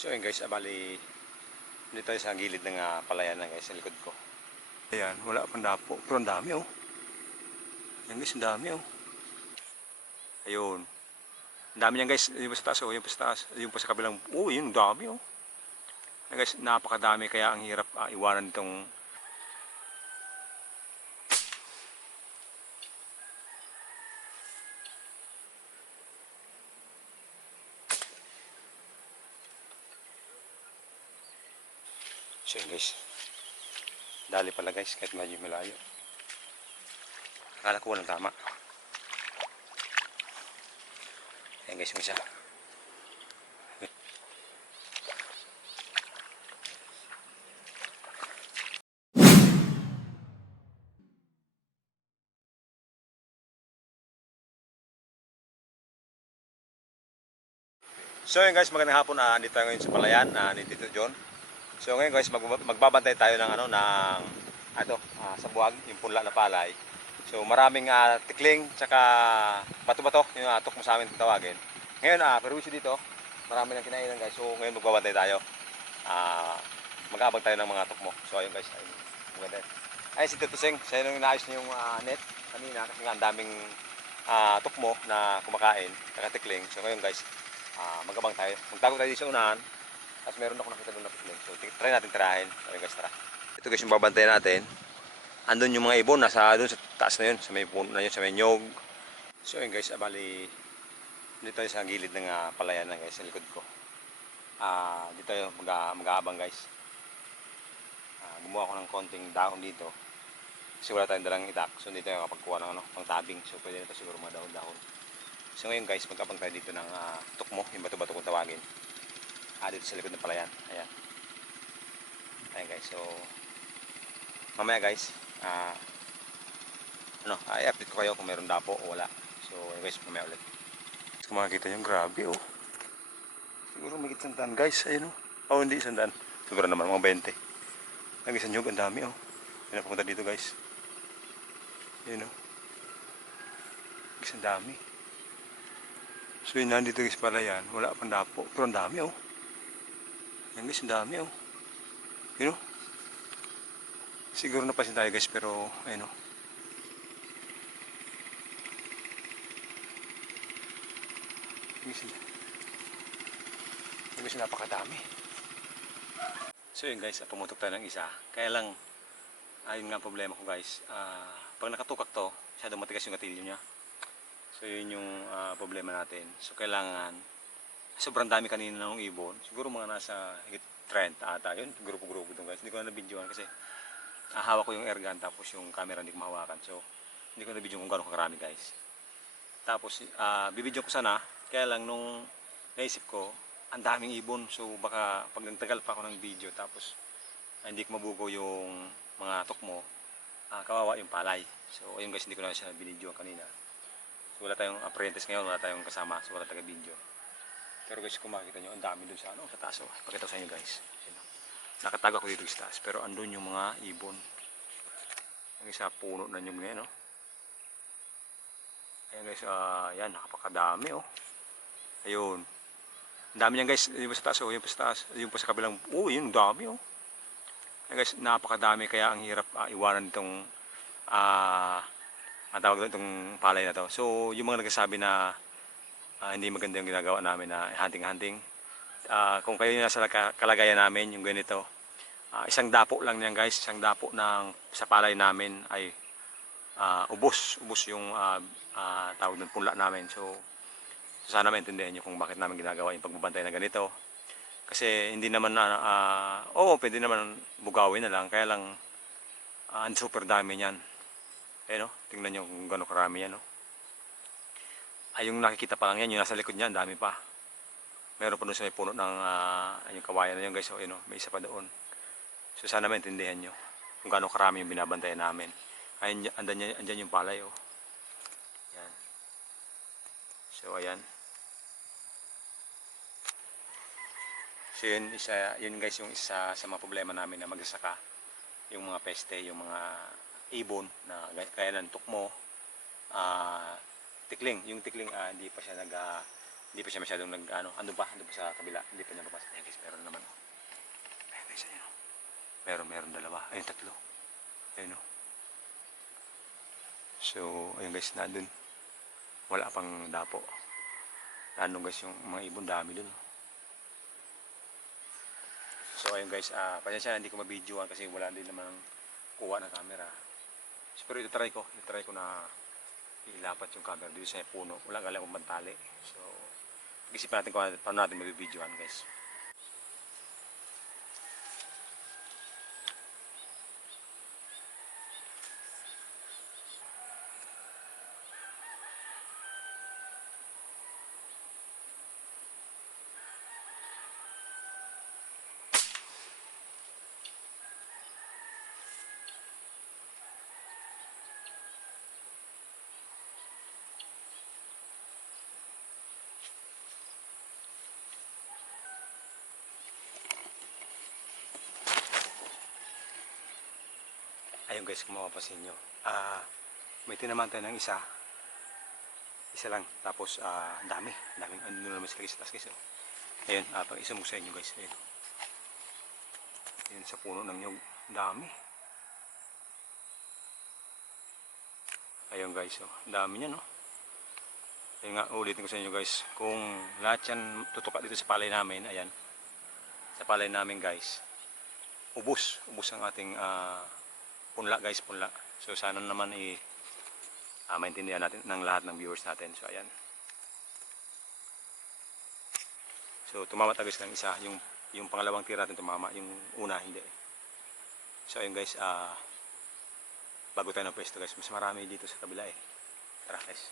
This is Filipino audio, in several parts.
So yun guys, bali dito tayo sa gilid ng palayan na guys, sa likod ko. Ayan, wala pang dapo. Pero ang dami oh. Ayan guys, ang dami oh. Ayun. Ang dami niyan guys, yung pa sa taas oh, yung pa sa taas, yung pa sa kabilang. Oh, yun, ang dami oh. Ayan guys, napakadami kaya ang hirap iwanan itong so yun guys. Dali pala guys, kahit medyo malayo. Akala ko walang tama. Ayan guys, yung isa. So yun guys, magandang hapon. Dito tayo ngayon sa palayan ni Tito John. So ngayon guys, magbabantay tayo ng sa buwag, yung punla na palay. So maraming tikling, tsaka bato-bato, yung atok mo sa amin tawagin. Ngayon, perwisyo dito, marami nang kinainan guys. So ngayon magbabantay tayo. Mag-aabang tayo ng mga atok mo. So ayun guys, ayun, maganda. Ay si Tito Seng, siya yung inaayos niya yung net kanina kasi nga ang daming tukmo na kumakain, tsaka tikling. So ngayon guys, mag-abang tayo. Magtago tayo dito sa unahan. Tapos meron ako nakita doon na pikling. So try natin tirahin. Ayun guys, tara. Ito guys yung babantayan natin. Andun yung mga ibon, nasa doon sa taas na yun, sa may puno na yun, sa may nyog. So yun guys, bali dito tayo sa gilid ng palayan na guys, sa likod ko. Dito tayo mag-aabang guys. Gumawa ko ng konting dahon dito. Kasi wala tayong dalang itak. So dito tayo kapagkuha ng pang tabing. So pwede na ito siguro mga dahon-dahon. So ngayon guys, mag-abang tayo dito ng tukmo, yung bato-bato kung tawagin. Dito sa likod ng palayan. Ayan. Ayan guys, so mamaya guys, i-update ko kayo kung meron dapo o wala. So ayan guys, mamaya ulit. Kung makikita nyo, grabe oh. Siguro may sandaan guys, ayun oh. Oh, hindi sandaan. Siguro naman mga 20. Ayan guys, ang nyug, ang dami oh. Ayan na pumunta dito guys. Ayun oh. Guys, ang dami. So yun, nandito guys pala yan. Wala pang dapo. Pero ang dami oh. Ayan guys, ang dami oh. Yun oh. Siguro napasin tayo guys, pero ayun oh. Ayan guys, napakadami. So yun guys, pumutok tayo ng isa. Kaya lang, ayun nga problema ko guys. Pag nakatukak to, masyadong matigas yung gatilyo niya. So yun yung problema natin. So kailangan, sobrang dami kanina ng ibon. Siguro mga nasa higit 30 ata. Yun, grupo-grupo doon guys. Hindi ko na nabidyoan kasi hawak ko yung airgun tapos yung camera hindi ko mahawakan. So hindi ko nabidyo kung gano'ng karami guys. Tapos bibidyo ko sana. Kaya lang nung naisip ko, ang daming ibon. So baka pag nagtagal pa ako ng video tapos hindi ko mabugo yung mga tukmo, kawawa yung palay. So ayun guys, hindi ko na siya binidyo kanina. So wala tayong apprentice ngayon, wala tayong kasama, so wala taga video. Pero guys, kung makikita nyo, ang dami dun sa sa taas. Pakita ko sa inyo guys. Nakatago ako dito sa taas, pero andun yung mga ibon. Ang isa puno na yung ngayon, no? Ayan guys, yan, nakapakadami, oh. Ayun. Ang dami niyan guys, yung pa sa taas, oh, yung pa sa taas, yung pa sa kabilang, oh, yun, ang dami, oh. Ayan guys, napakadami, kaya ang hirap iwanan itong, ang tawag doon itong palay na to. So yung mga nagsasabi na hindi maganda yung ginagawa namin na hunting-hunting, kung kayo nasa kalagayan namin yung ganito, isang dapo lang yan guys, isang dapo ng sa palay namin ay ubos yung tawag doon punla namin. So sana maintindihan nyo kung bakit namin ginagawa yung pagbabantay na ganito. Kasi hindi naman pwede naman bugawin na lang, kaya lang super dami niyan. Ayan o, tingnan nyo kung gano'ng karami yan o. Yung nakikita pa lang yan, yung nasa likod niya, dami pa. Meron pa doon sa may puno ng yung kawayan na yun guys, o, may isa pa doon. So sana maintindihan nyo kung gano'ng karami yung binabantayan namin. Andyan yung palay o. Yan. So ayan. So yun guys yung isa sa mga problema namin na magsasaka. Yung mga peste, yung mga ibon na kaya ng tukmo, tikling, hindi pa siya masyadong ando pa sa kabila, hindi pa niya babasa. Guys, meron guys, ayun. Meron dalawa, ayun tatlo. Ayun o. So, ayun guys, nandun. Wala pang dapo. Nandun guys yung mga ibon, dami dun. So ayun guys, pasensya na hindi ko mabidyoan kasi wala din namang kuha ng camera. So, pero itry ko na ilapat yung camera dito sa puno. Wala galang akong bantali. So, isipin natin kung paano natin mabibidyoan guys. Ayun guys, kung mapapansin nyo, may tinaman tayo ng isa lang, tapos daming ano naman sila guys, taas guys. Ayun, pag isa mo sa inyo guys, ayun sa puno ng nyug, dami. Ayun guys, dami niya no. Ayun nga, ulitin ko sa inyo guys, kung lahat yan tutuka dito sa palay namin, ayan, sa palay namin guys, ubos ang ating punla guys, punla. So sana naman maintindihan natin ng lahat ng viewers natin. So ayan. So tumama guys ng isa, yung pangalawang tira natin tumama, yung una hindi. So ayun guys, bago tayo ng pwesto guys, mas marami dito sa kabila eh. Tara guys.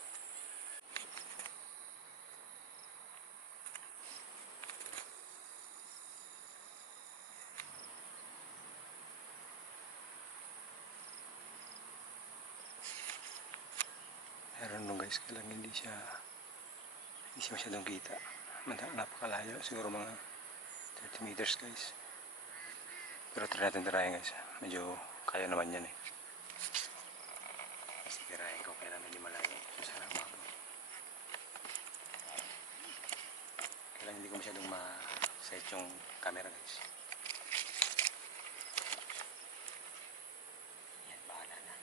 Meron nung guys, kailang hindi siya masyadong kita. Napakalayo, siguro mga 30 meters guys. Pero try natin tirayan guys. Medyo kaya naman yan eh. Kasi tirayan ko, kailan medyo malayo. Sana umabot. Kailan hindi ko masyadong ma-set yung camera guys. Yan, bahala na.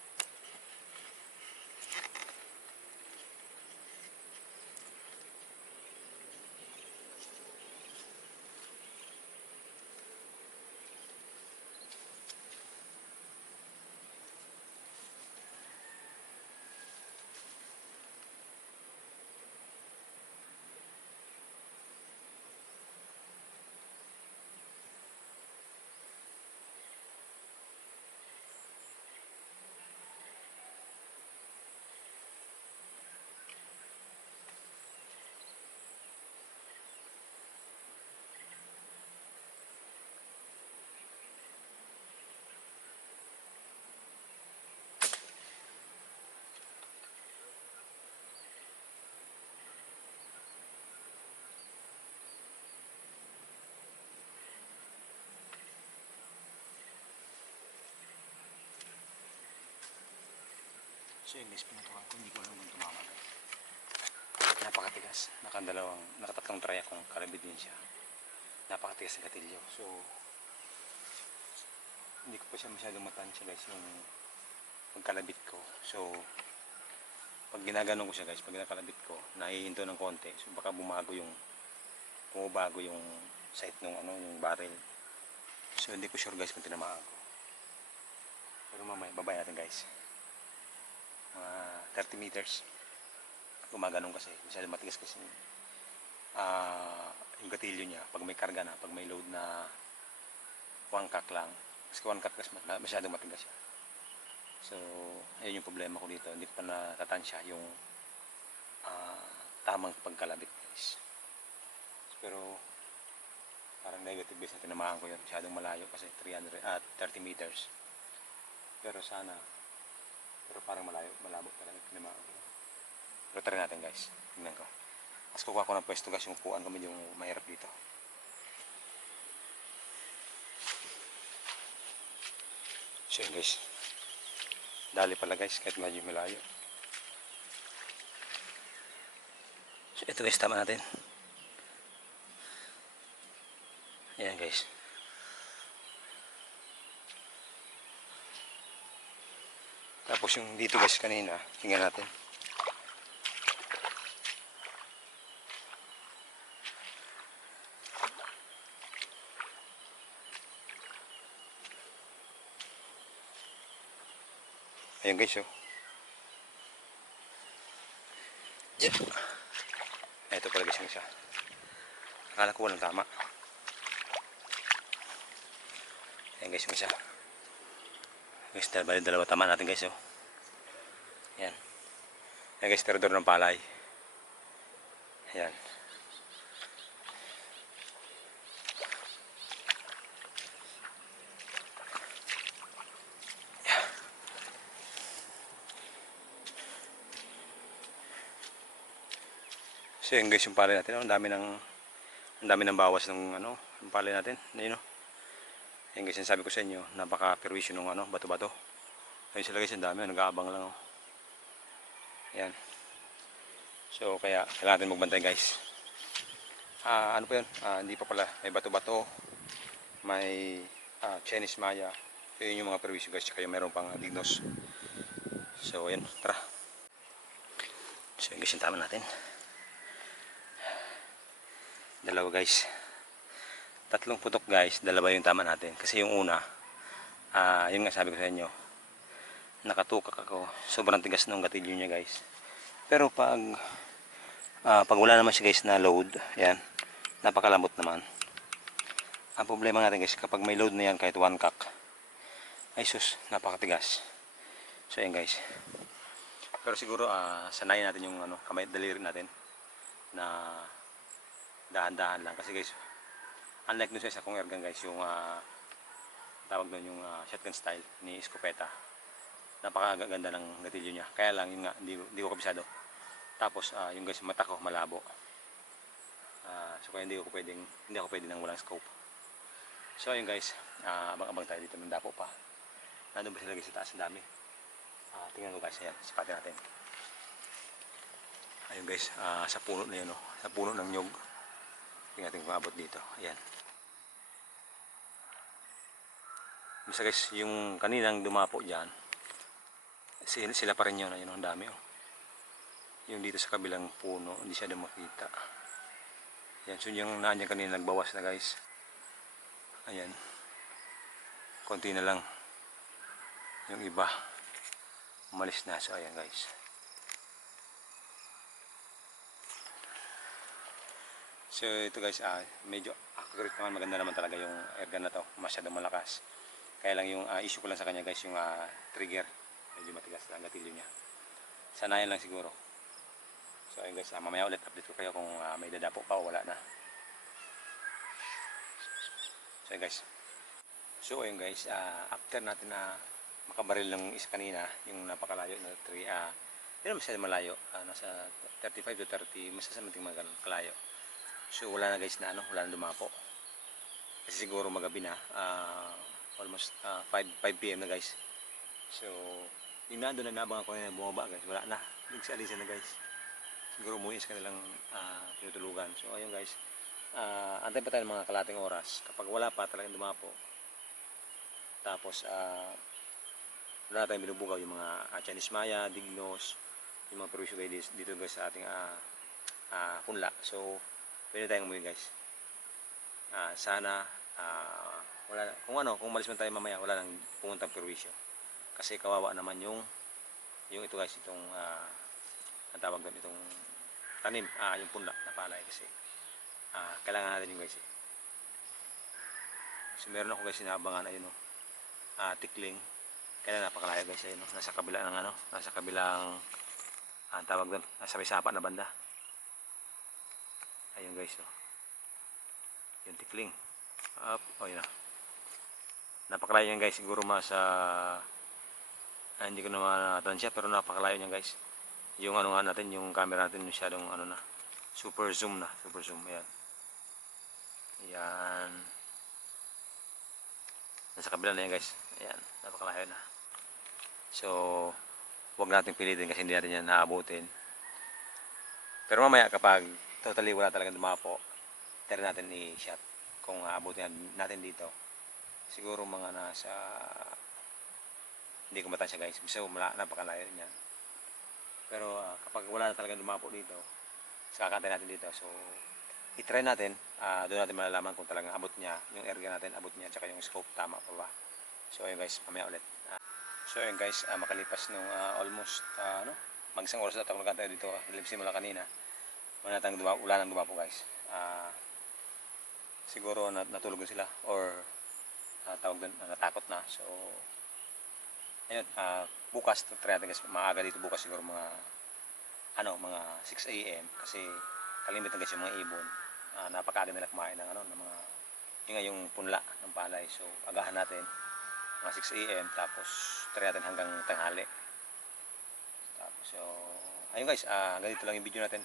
So yung guys, pinutukan ko, hindi ko alam kung tumama guys. Napakatigas. Nakatatlong try akong kalabit din siya. Napakatigas ng gatilyo. So, hindi ko pa siya masyadong matansya guys yung pagkalabit ko. So, pag ginaganon ko siya guys, pag nakalabit ko, nahihinto ng konti. So, baka bumabago yung sight ng yung barrel. So, hindi ko sure guys kung tinamaan ko. Pero mamaya, babay natin guys. Mga 30 meters. Gumaganon kasi, masyadong matigas kasi yung gatilyo niya, pag may karga na, pag may load na one cock lang, kasi one cock kasi masyadong matigas siya. So, ayun yung problema ko dito, hindi pa natatansya yung tamang pagkalabit guys. Pero parang negative guys na tinamaan ko yun, masyadong malayo kasi 30 meters. Pero parang malabo talaga tinamaan ko. Pero try natin guys, tingnan ko. Mas kukuha ko ng pwesto guys, yung upuan ko medyo mahirap dito. So yun guys, dali pala guys kahit medyo malayo. So ito guys, tama natin. Ayan guys. Tapos yung dito guys kanina, tingnan natin. Ayun guys oh. Yeah. Ito pala guys yung isa. Akala ko walang tama. Ayun guys yung isa. Guys, dalawa tama natin guys oh. Yan. Yan guys, terador ng palay. Yan. So yun guys yung palay natin. Ang dami ng bawas ng ano, yung palay natin. Ayun oh. Yan guys, yung sabi ko sa inyo, napaka-perwisyo ng ano, bato-bato. Ayun sila guys, ang dami, nag-aabang lang oh. Yan. So kaya kailangan natin magbantay guys. Ano pa yun? Hindi pa pala. May bato-bato. May Chinese Maya. So yun yung mga perwisyo guys. Kaya meron pang dignos. So yun. Tara. So yun guys yung tama natin. Dalawa guys. 3 putok guys. Dalawa yung tama natin. Kasi yung una. Yun nga sabi ko sa inyo. Nakatukak ako. Sobrang tigas ng gatilyo niya guys. Pero pag wala naman siya guys na load, yan, napakalambot naman. Ang problema natin guys, kapag may load na yan kahit 1 cock, ay sus, napakatigas. So yan guys. Pero siguro sanayin natin yung ano, kamay daliri natin na dahan-dahan lang. Kasi guys, unlike dun sa isa kong airgun guys, yung tawag doon yung shotgun style ni Escopeta. Napakaganda ng gatilyo niya. Kaya lang yun nga, hindi ko kabisado. Tapos yung guys, mata ko malabo. So kaya hindi ako pwede nang walang scope. So ayun guys, abang-abang tayo dito ng dapo pa. Nandun ba sila guys sa taas, ang dami. Tingnan ko guys, ayan, sipatin natin. Ayun guys, sa puno na yun, oh, sa puno ng nyog. Tingnan natin kung abot dito, ayan. Basta guys, yung kaninang dumapo dyan, sila pa rin yun, ayun, ang dami oh. Yung dito sa kabilang puno, hindi siya makita. Yan, so yung nandiyan kanina nagbawas na guys. Ayan. Konti na lang. Yung iba umalis na. So ayan guys. So ito guys, medyo accurate naman, maganda naman talaga yung airgun na to. Masyadong malakas. Kaya lang yung issue ko lang sa kanya guys, yung trigger. Medyo matigas lang gatilyo niya. Sanayan lang siguro. So ayun guys, mamaya ulit update ko kayo kung may dadapo pa o wala na. So ayun guys. So ayun guys, after natin na makabaril ng isa kanina, yung napakalayo na 3, hindi naman siya malayo, nasa 35 to 30, masasamanting kalayo. So wala na guys na wala na dumapo. Kasi siguro magabi na, almost 5 PM na guys. So yung nandun na nabang ako na bumaba guys, wala na. Nagsialisan na guys. Siguro umuwi sa kanilang tinutulugan. So ayun guys, antay pa tayo ng mga kalating oras. Kapag wala pa talagang dumapo, tapos wala na tayong binubugaw yung mga Chinese Maya, dignos, yung mga perwisyo guys dito guys sa ating punla. So pwede tayong umuwi guys. Sana wala, kung malis man tayo mamaya, wala nang pumuntang perwisyo. Kasi kawawa naman yung ito guys, itong ang tawag doon, itong tanim, yung punla na palay kasi kailangan natin yung guys eh. So meron ako guys sinaabangan, ayun tikling, kaya napakalayo guys, ayun nasa kabila ng nasa kabilang ang tawag doon, nasa may sapa na banda. Ayun guys yung tikling up, yun napakalayo yan guys, siguro hindi ko naman natansya, pero napakalayo yan guys. Yung nga natin, yung camera natin masyadong na, super zoom, ayan. Ayan. Nasa kabila na yan guys. Ayan, napakalayo na. So, huwag natin pilitin kasi hindi natin yan naabutin. Pero mamaya kapag totally wala talagang dumapo, try natin i-shot. Kung aabutin natin dito, siguro mga nasa hindi kumatansya guys. So napakalayo niya. Pero kapag wala na talaga dumapo dito, kakantay natin dito. So i-try natin, doon natin malalaman kung talagang abot niya, yung area natin abot niya, tsaka yung scope tama pa ba. So ayun guys, mamaya ulit. So ayun guys, makalipas nung almost mag-isang oras na tayo nagkantay dito, simula kanina. Wala nang ulan ang dumapo guys. Siguro natulog na sila or tawag doon, natakot na. So ayun, bukas try natin guys, maaga dito bukas siguro mga 6 AM kasi kalimitan guys yung mga ibon. Napakaaga nila kumain ng ng mga yung punla ng palay. So agahan natin mga 6 AM tapos try natin hanggang tanghali. Tapos so ayun guys, ganito lang yung video natin.